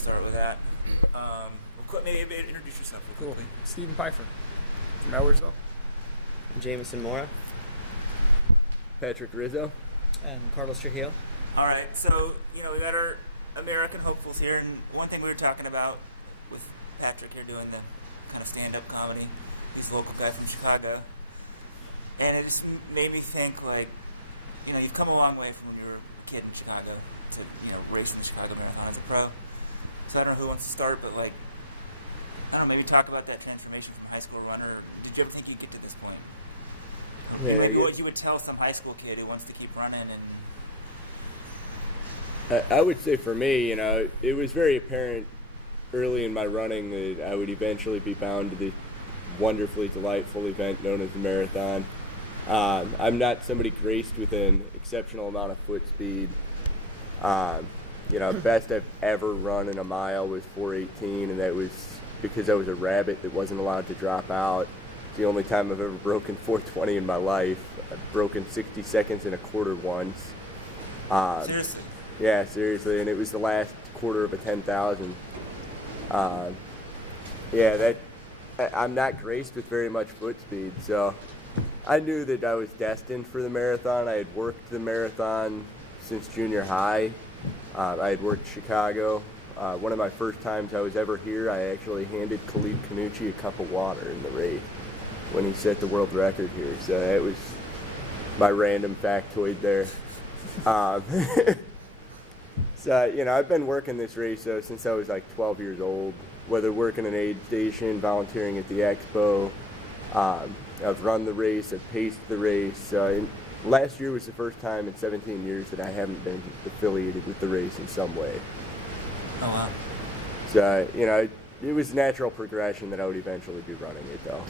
start with that. Maybe introduce yourself real quickly. Stephen Pifer from Edwardsville. Jameson, Mora. Patrick Rizzo. And Carlos Trujillo. All right, so we got our American hopefuls here, and one thing we were talking about with Patrick here doing the kind of stand-up comedy, these local guys from Chicago, and it just made me think you've come a long way from when you were a kid in Chicago to racing the Chicago Marathon as a pro. So I don't know who wants to start, but I don't know, maybe talk about that transformation from high school runner. Did you ever think you'd get to this point? Yeah, What you would tell some high school kid who wants to keep running and. I would say for me, it was very apparent early in my running that I would eventually be bound to the wonderfully delightful event known as the marathon. I'm not somebody graced with an exceptional amount of foot speed. Best I've ever run in a mile was 4:18, and that was because I was a rabbit that wasn't allowed to drop out. It's the only time I've ever broken 4:20 in my life. I've broken 60 seconds in a quarter once. Seriously? Yeah, seriously, and it was the last quarter of a 10,000. I'm not graced with very much foot speed, so I knew that I was destined for the marathon. I had worked the marathon since junior high. I had worked Chicago. One of my first times I was ever here, I actually handed Khalid Kanuchi a cup of water in the race when he set the world record here. So that was my random factoid there. So, I've been working this race since I was 12 years old, whether working an aid station, volunteering at the expo. I've run the race, I've paced the race. Last year was the first time in 17 years that I haven't been affiliated with the race in some way. Oh, wow. So, it was natural progression that I would eventually be running it, though.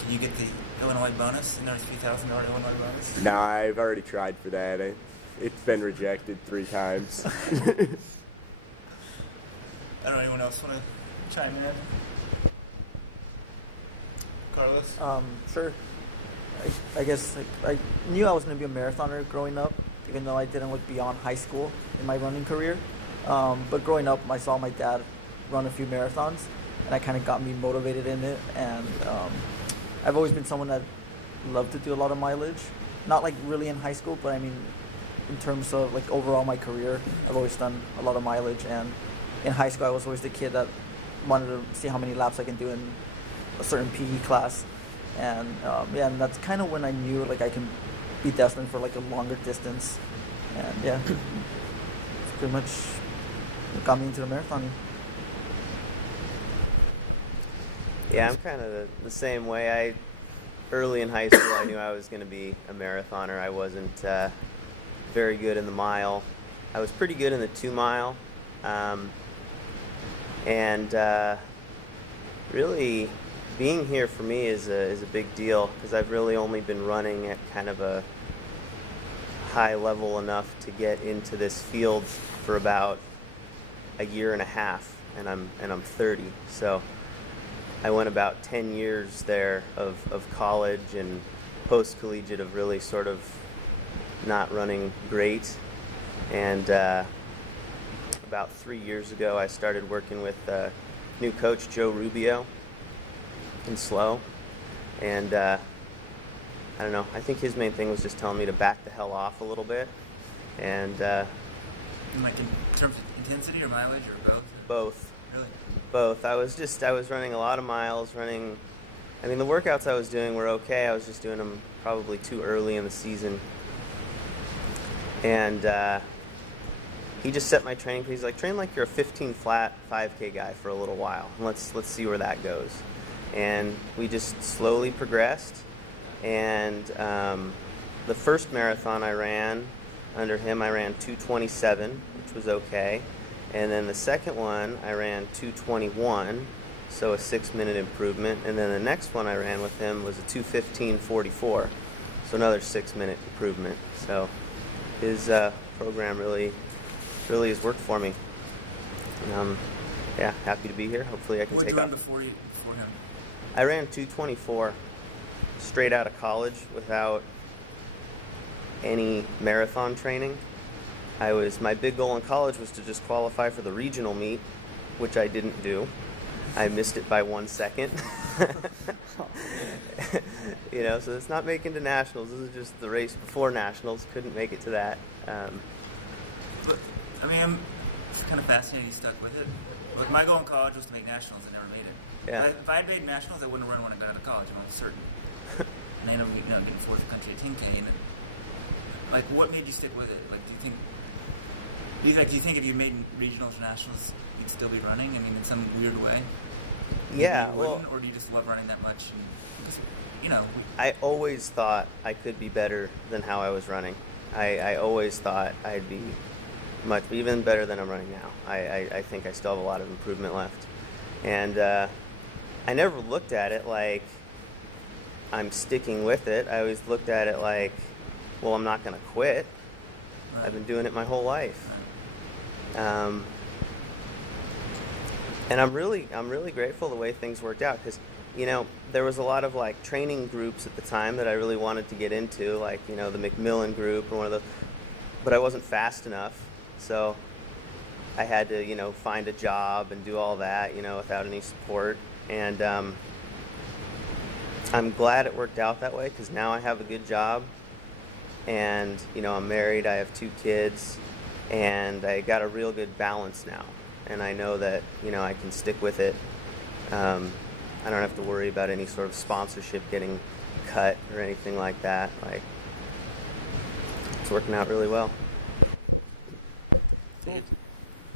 Can you get the Illinois bonus, the $3,000 Illinois bonus? No, I've already tried for that. It's been rejected 3 times. I don't know, anyone else want to chime in? Carlos? Sure. I guess I knew I was going to be a marathoner growing up, even though I didn't look beyond high school in my running career. But growing up, I saw my dad run a few marathons, and that kind of got me motivated in it. And I've always been someone that loved to do a lot of mileage. Not really in high school, but I mean, in terms of overall my career, I've always done a lot of mileage. And in high school, I was always the kid that wanted to see how many laps I can do in a certain PE class. And and that's kind of when I knew I can be destined for a longer distance. And it's pretty much what got me into the marathoning. Yeah, I'm kind of the same way. Early in high school, I knew I was going to be a marathoner. I wasn't very good in the mile. I was pretty good in the 2 mile. Really being here for me is a big deal because I've really only been running at kind of a high level enough to get into this field for about a year and a half, and I'm 30. So I went about 10 years there of college and post-collegiate of really sort of not running great. And about 3 years ago, I started working with new coach Joe Rubio in slow. And I don't know, I think his main thing was just telling me to back the hell off a little bit. And in terms of intensity or mileage or both? Both. Really? Both. I was running a lot of miles, the workouts I was doing were okay. I was just doing them probably too early in the season. And he just set my training. He's like, train like you're a 15 flat 5K guy for a little while. Let's see where that goes. And we just slowly progressed. And the first marathon I ran under him, I ran 2:27, which was okay. And then the second one, I ran 2:21, so a 6-minute improvement. And then the next one I ran with him was a 2:15:44, so another 6-minute improvement. So his program really has worked for me. And happy to be here. Hopefully I can take off. Before him? I ran 2:24 straight out of college without any marathon training. My big goal in college was to just qualify for the regional meet, which I didn't do. I missed it by 1 second. So it's not making to nationals. This is just the race before nationals. Couldn't make it to that. But, I'm kind of fascinated you stuck with it. Like, my goal in college was to make nationals. I never made it. Yeah. If I had made nationals, I wouldn't run when I got out of college. I'm certain. And I ended up getting fourth country at 10K. And, like, what made you stick with it? Like, do you think if you made regionals or nationals, you'd still be running? In some weird way. Yeah. Or do you just love running that much? I always thought I could be better than how I was running. I always thought I'd be even better than I'm running now. I think I still have a lot of improvement left. And I never looked at it like I'm sticking with it. I always looked at it like, well, I'm not going to quit. Right. I've been doing it my whole life. Right. And I'm really grateful the way things worked out, because there was a lot of like training groups at the time that I really wanted to get into, like the McMillan group or one of those, but I wasn't fast enough, so I had to find a job and do all that without any support. And I'm glad it worked out that way, because now I have a good job, and I'm married, I have 2 kids, and I got a real good balance now, and I know that I can stick with it. I don't have to worry about any sort of sponsorship getting cut or anything like that. Like, it's working out really well. Cool.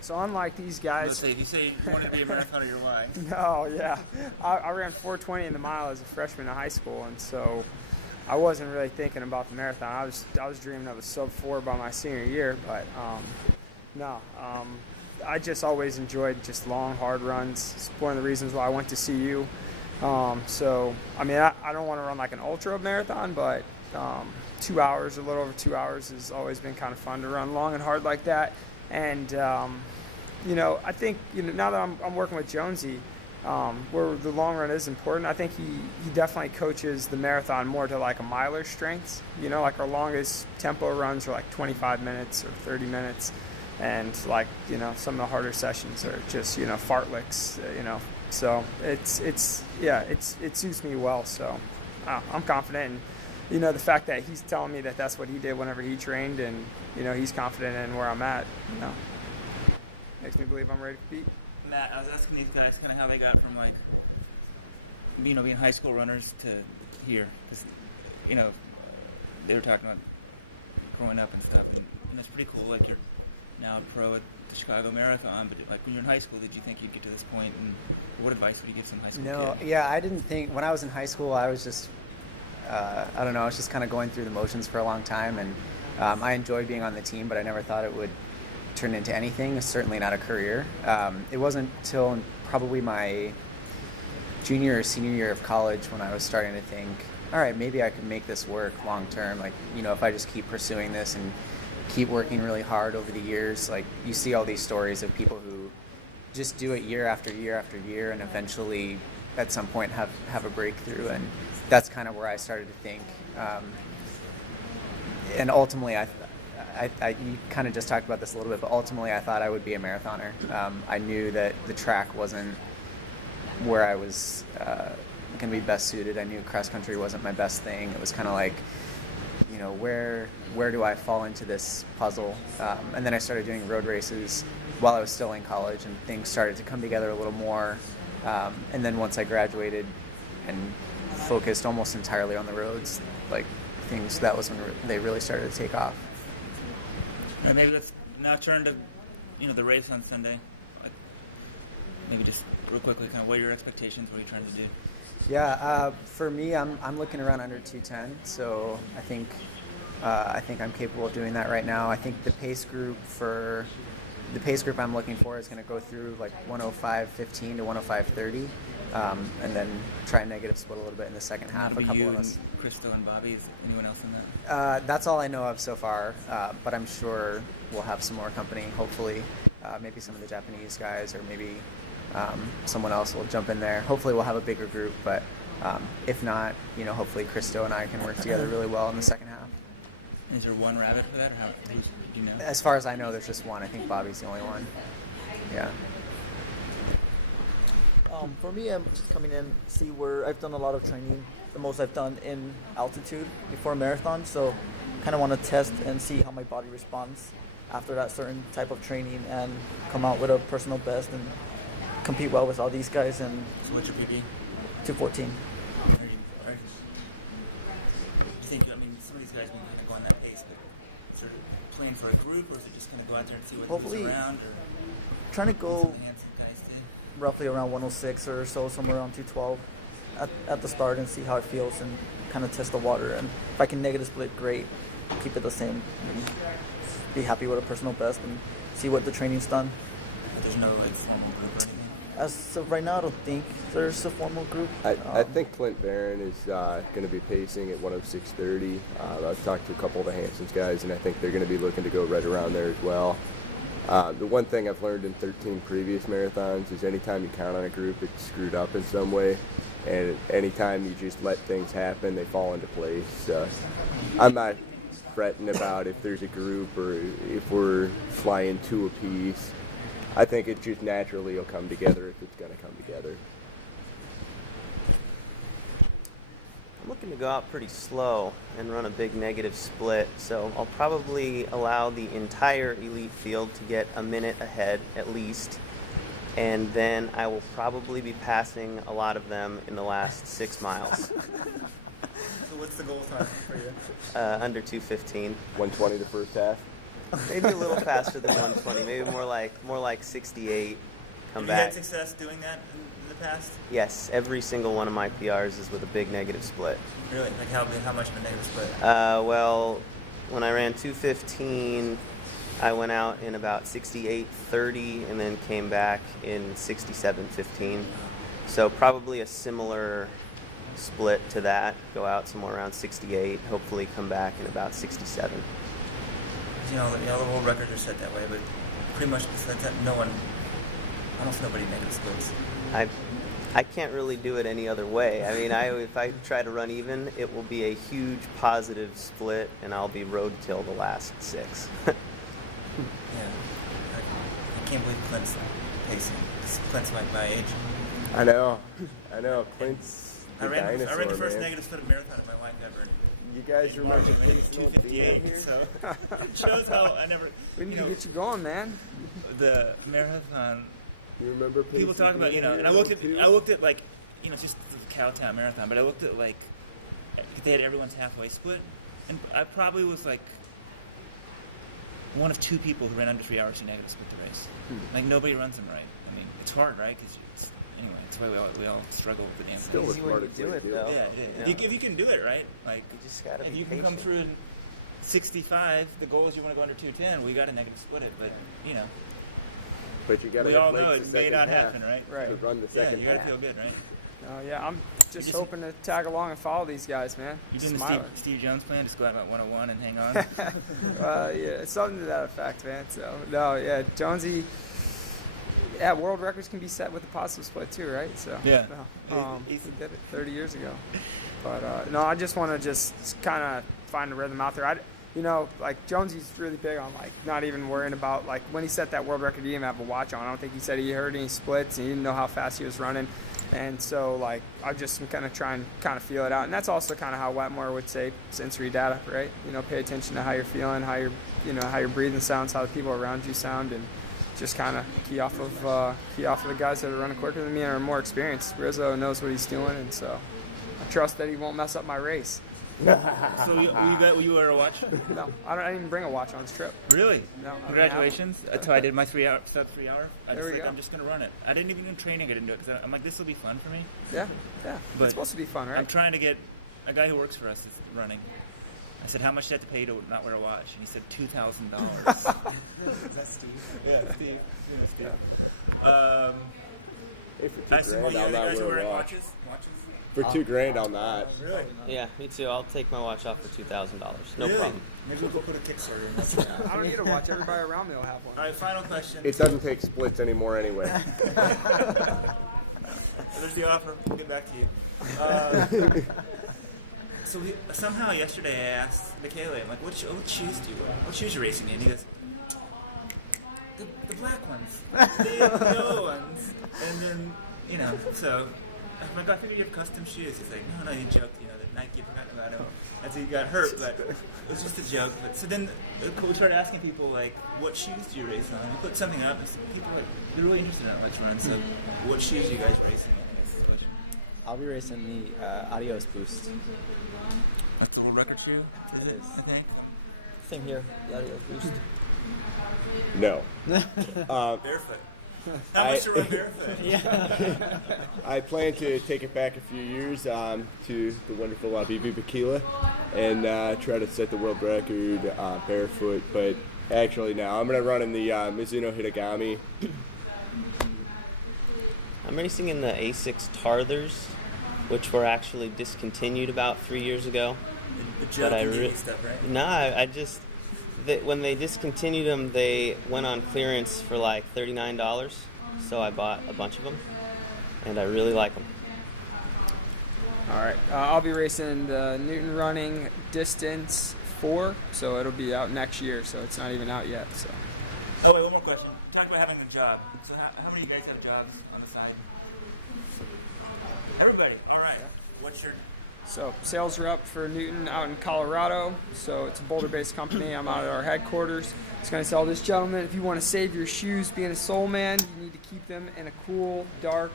So unlike these guys... If you say you want to be a marathoner, you're lying. No, yeah. I ran 4:20 in the mile as a freshman in high school, and so I wasn't really thinking about the marathon. I was dreaming of a sub-4 by my senior year, but I just always enjoyed just long, hard runs. It's one of the reasons why I went to CU. I don't want to run like an ultra marathon, but 2 hours, a little over 2 hours, has always been kind of fun to run long and hard like that. And I think now that I'm working with Jonesy, where the long run is important, I think he definitely coaches the marathon more to like a miler strengths. Like our longest tempo runs are like 25 minutes or 30 minutes. And some of the harder sessions are just fartleks, So it suits me well. So I'm confident, and the fact that he's telling me that that's what he did whenever he trained, and he's confident in where I'm at, makes me believe I'm ready to compete. Matt, I was asking these guys kind of how they got from like being high school runners to here, because they were talking about growing up and stuff, and it's pretty cool. Like, you're now a pro at the Chicago Marathon, but like when you're in high school, did you think you'd get to this point? And what advice would you give some high school kids? Yeah, I didn't think, when I was in high school, I was just, I was just kind of going through the motions for a long time, and I enjoyed being on the team, but I never thought it would turn into anything, certainly not a career. It wasn't until probably my junior or senior year of college when I was starting to think, all right, maybe I could make this work long term, like, if I just keep pursuing this and keep working really hard over the years. Like, you see all these stories of people who just do it year after year after year, and eventually at some point have a breakthrough, and that's kind of where I started to think. And ultimately, you kind of just talked about this a little bit, but ultimately I thought I would be a marathoner. I knew that the track wasn't where I was going to be best suited. I knew cross country wasn't my best thing. It was kind of like, where do I fall into this puzzle? And then I started doing road races while I was still in college, and things started to come together a little more. And then once I graduated and focused almost entirely on the roads, that was when they really started to take off. All right, maybe let's now turn to the race on Sunday. Maybe just real quickly, kind of what are your expectations? What are you trying to do? Yeah, for me, I'm looking around under 210, so I think I'm capable of doing that right now. I think the pace group I'm looking for is going to go through like 105.15 to 105.30, and then try and negative split a little bit in the second half. A couple of us. Crystal and Bobby. Is anyone else in that? That's all I know of so far, but I'm sure we'll have some more company. Hopefully, maybe some of the Japanese guys, or maybe someone else will jump in there. Hopefully we'll have a bigger group, but if not, hopefully Christo and I can work together really well in the second half. Is there one rabbit for that, or do you know? As far as I know, there's just one. I think Bobby's the only one. Yeah. For me, I'm just coming in, see where I've done a lot of training, the most I've done in altitude before a marathon. So kind of want to test and see how my body responds after that certain type of training and come out with a personal best and compete well with all these guys. And So what's your PB? 214. Do you think, I mean, some of these guys may kind of go on that pace, but sort of playing for a group, or is it just going to go out there and see what's Hopefully, around? Or trying to go something else some guys do? roughly around 106 or so, somewhere around 212 at the start and see how it feels and kind of test the water. And if I can negative split, great. Keep it the same. And be happy with a personal best and see what the training's done. But there's no like formal group or anything? As of right now, I don't think there's a formal group. I think Clint Barron is going to be pacing at 106.30. I've talked to a couple of the Hanson's guys, and I think they're going to be looking to go right around there as well. The one thing I've learned in 13 previous marathons is anytime you count on a group, it's screwed up in some way. And anytime you just let things happen, they fall into place. So I'm not fretting about if there's a group or if we're flying two apiece. I think it just naturally will come together if it's going to come together. I'm looking to go out pretty slow and run a big negative split, so I'll probably allow the entire elite field to get a minute ahead at least, and then I will probably be passing a lot of them in the last 6 miles. So what's the goal time for you? Under 2:15. 120 the first half. Maybe a little faster than 120. Maybe more like 68. Come Have you had back. success doing that in the past? Yes, every single one of my PRs is with a big negative split. Really? Like how much of a negative split? Well, when I ran 2:15, I went out in about 68:30 and then came back in 67:15. So probably a similar split to that. Go out somewhere around 68, hopefully come back in about 67. You know, the world records are set that way, but pretty much besides that, almost nobody negative splits. I can't really do it any other way. I mean, if I try to run even, it will be a huge positive split, and I'll be roadkill the last 6. Yeah. I can't believe Clint's pacing. Clint's my age. I know. Clint's I the ran dinosaur, the first man. negative split marathon of my life ever. You guys remember March, pacing being 2:58, here? so it shows how I never. We need to get you going, man. The marathon. You remember pacing People talk about, being and here I looked at like, just the Cowtown Marathon, but I looked at like, they had everyone's halfway split, and I probably was like one of 2 people who ran under 3 hours to negative split the race. Like nobody runs them right. I mean, it's hard, right? Because anyway, it's the way we all struggle with the damn Still thing. Easy when you smartest do way to it, do it. though. Yeah, it is. If you can do it right, like You just gotta if be you can come patient. through in 65, the goal is you want to go under 210. We got to negative split it, but But you got to we have all legs know the it may second not half happen, right? Right. To run the Yeah, second you got to half. feel good, right? Yeah, I'm just just- hoping to tag along and follow these guys, man. You doing the Smiler. Steve Jones plan? Just go out about 101 and hang on. Yeah, something to that effect, man. So, no, yeah, Jonesy. Yeah, world records can be set with a positive split too, right? So, Yeah. no, Easy. he did it 30 years ago. But no, I just want to just kind of find a rhythm out there. Like Jonesy's really big on like not even worrying about like when he set that world record, he didn't have a watch on. I don't think he said he heard any splits and he didn't know how fast he was running. And so like I just kind of try and kind of feel it out. And that's also kind of how Wetmore would say sensory data, right? Pay attention to how you're feeling, how your breathing sounds, how the people around you sound, and just kind of key off of the guys that are running quicker than me and are more experienced. Rizzo knows what he's doing, and so I trust that he won't mess up my race. So you wear a watch? No, I didn't even bring a watch on this trip. Really? No. I don't Congratulations. That's how I did my sub 3 hour. There we go. I'm just going to run it. I didn't even do training. I didn't do it because I'm like, this will be fun for me. Yeah. But It's supposed to be fun, right? I'm trying to get a guy who works for us is running. I said, how much do you have to pay to not wear a watch? And he said, $2,000. Is that Steve? Yeah, Steve. Steve. Hey, for I said, well, $2,000, you I'll not guys are wear a wearing watch. watches? For $2,000, I'll not. Really? Yeah, me too. I'll take my watch off for $2,000. No Really? problem. Maybe we'll go put a Kickstarter in this. I don't need a watch. Everybody around me will have one. All right, final question. It doesn't take splits anymore anyway. There's the offer. We'll get back to you. So somehow yesterday I asked Michele, I'm like, what shoes do you wear? What shoes are you racing in? He goes, the black ones, the yellow ones, and then you know, so I'm like, I figured you have custom shoes. He's like, no, you joked, you know, that Nike forgot about it. That's how you got hurt, but it was just a joke. But so then we started asking people, like, what shoes do you race on? We put something up, and people are like, they're really interested in Let's Run. So what shoes are you guys racing in? That's the question. I'll be racing the Adios Boost. That's a little record shoe? It is. I think. Same here. The Adios Boost. No. Barefoot. How much to run barefoot? Yeah. I plan to take it back a few years to the wonderful Bibi Bakila and try to set the world record barefoot. But actually, now I'm going to run in the Mizuno Hitagami. I'm racing in the A6 Tarthers, which were actually discontinued about 3 years ago. The joke stuff, right? No, I just... when they discontinued them, they went on clearance for like $39. So I bought a bunch of them, and I really like them. All right, I'll be racing the Newton Running Distance 4, so it'll be out next year. So it's not even out yet. So. Oh wait, one more question. Talk about having a job. So how many of you guys have jobs on the side? Everybody. All right. What's your... So, sales rep for Newton out in Colorado. So, it's a Boulder-based company. I'm out at our headquarters. It's going to tell this gentleman, if you want to save your shoes being a soul man, you need to keep them in a cool, dark,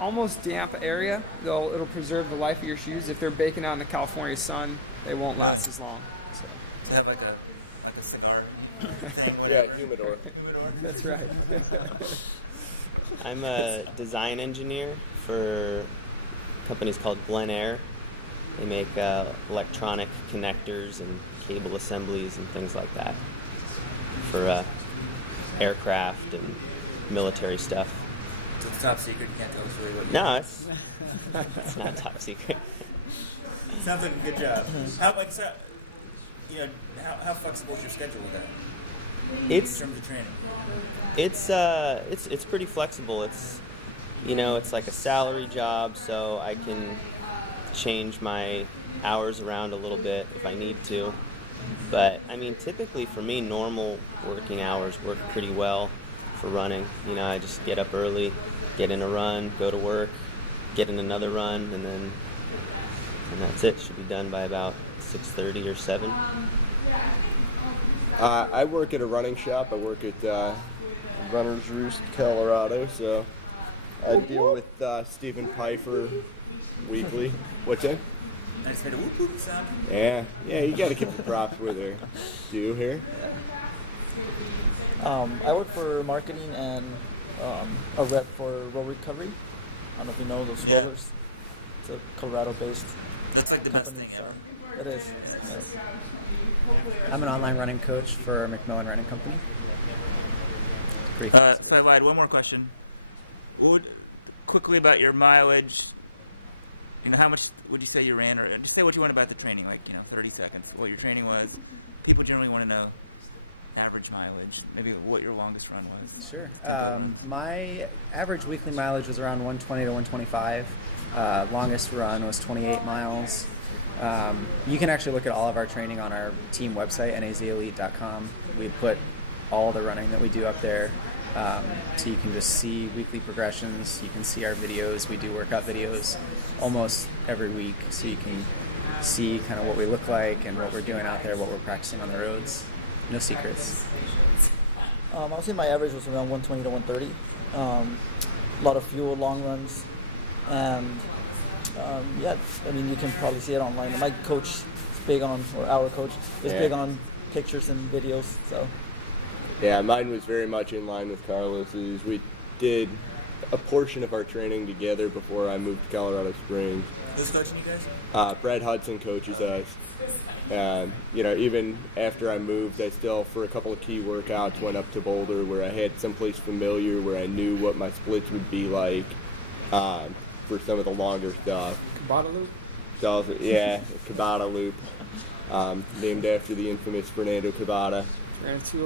almost damp area. It'll preserve the life of your shoes. If they're baking out in the California sun, they won't last as long. So. To have like a cigar thing, Yeah, whatever. humidor. That's right. I'm a design engineer for companies called Glen Air. They make electronic connectors and cable assemblies and things like that for aircraft and military stuff. So it's top secret. You can't tell us really what you No, it's not top secret. Sounds like a good job. How flexible is your schedule with that? In terms of training. It's pretty flexible. It's like a salary job, so I can change my hours around a little bit if I need to. But I mean, typically for me, normal working hours work pretty well for running. I just get up early, get in a run, go to work, get in another run, and that's it. Should be done by about 6:30 or 7. I work at a running shop. I work at Runner's Roost, Colorado, so I deal with Stephen Pifer weekly. What's that? I just heard a whoop whoop sound. Yeah, you got to give the props where they're due here. I work for marketing and a rep for Roll Recovery. I don't know if you know those rollers. It's a Colorado-based That's like the best company. thing So ever. it is. Yes. I'm an online running coach for Macmillan Running Company. Pretty fun. So I lied. One more question. Quickly about your mileage. How much would you say you ran, or just say what you want about the training, 30 seconds. What your training was. People generally want to know average mileage, maybe what your longest run was. Sure. My average weekly mileage was around 120 to 125. Longest run was 28 miles. You can actually look at all of our training on our team website, nazelite.com. We put all the running that we do up there, so you can just see weekly progressions. You can see our videos. We do workout videos almost every week, so you can see kind of what we look like and what we're doing out there, what we're practicing on the roads. No secrets. I would say my average was around 120 to 130. A lot of fuel, long runs, and you can probably see it online. My coach is big on, or our coach is big on pictures and videos. So. Yeah, mine was very much in line with Carlos's. We did a portion of our training together before I moved to Colorado Springs. Who's coaching you guys? Brad Hudson coaches us. Even after I moved, I still, for a couple of key workouts, went up to Boulder where I had someplace familiar where I knew what my splits would be like for some of the longer stuff. Cabata Loop? So, yeah, Cabata Loop, named after the infamous Fernando Cabata.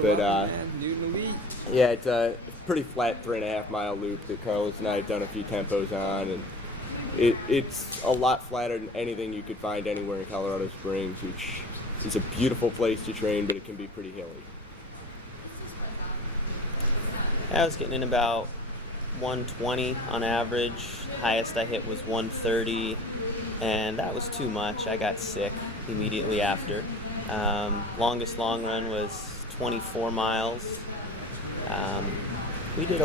But Newton Elite. yeah, it's a pretty flat 3.5 mile loop that Carlos and I have done a few tempos on, and it's a lot flatter than anything you could find anywhere in Colorado Springs, which is a beautiful place to train, but it can be pretty hilly. I was getting in about 120 on average. Highest I hit was 130, and that was too much. I got sick immediately after. Longest long run was 24 miles. We did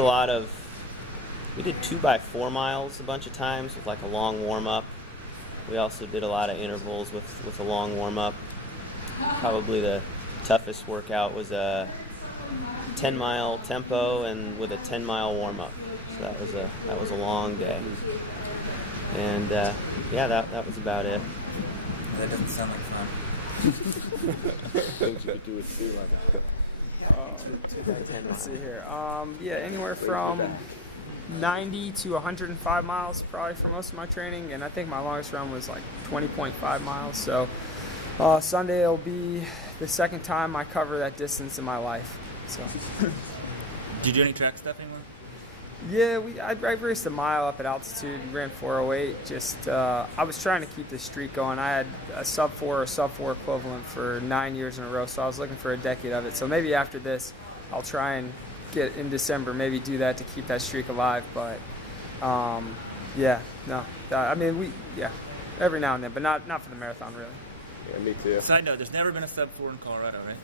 2x4 miles a bunch of times with like a long warm-up. We also did a lot of intervals with a long warm-up. Probably the toughest workout was a 10-mile tempo and with a 10-mile warm-up. So that was a long day. And yeah, that was about it. That doesn't sound like fun. Things you could do with speed like that. Let's see here. Yeah, anywhere from 90 to 105 miles probably for most of my training, and I think my longest run was like 20.5 miles. So Sunday will be the second time I cover that distance in my life. So. Did you do any track stuff anymore? Yeah, I raced a mile up at altitude, ran 408. Just I was trying to keep this streak going. I had a sub 4 or sub 4 equivalent for 9 years in a row, so I was looking for a decade of it. So maybe after this, I'll try and get in December, maybe do that to keep that streak alive. But yeah, no, I mean every now and then, but not for the marathon really. Yeah, me too. Side note: there's never been a sub 4 in Colorado, right?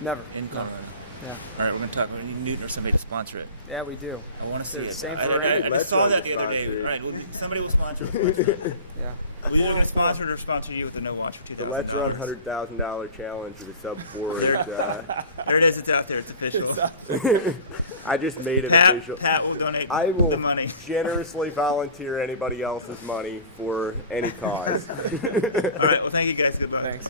Never. In Colorado. Yeah. All right, we're going to talk about Newton or somebody to sponsor it. Yeah, we do. I want to see it. Same I for Randy. just saw that the other day. Right, somebody will sponsor it. Yeah. We're either going to sponsor it or sponsor you with a no watch for $2,000. The Let's Run $100,000 challenge with a sub 4 is, there it is. It's out there. It's official. I just made it official. Pat will donate I will the money. generously volunteer anybody else's money for any cause. All right. Well, thank you guys. Good luck. Thanks.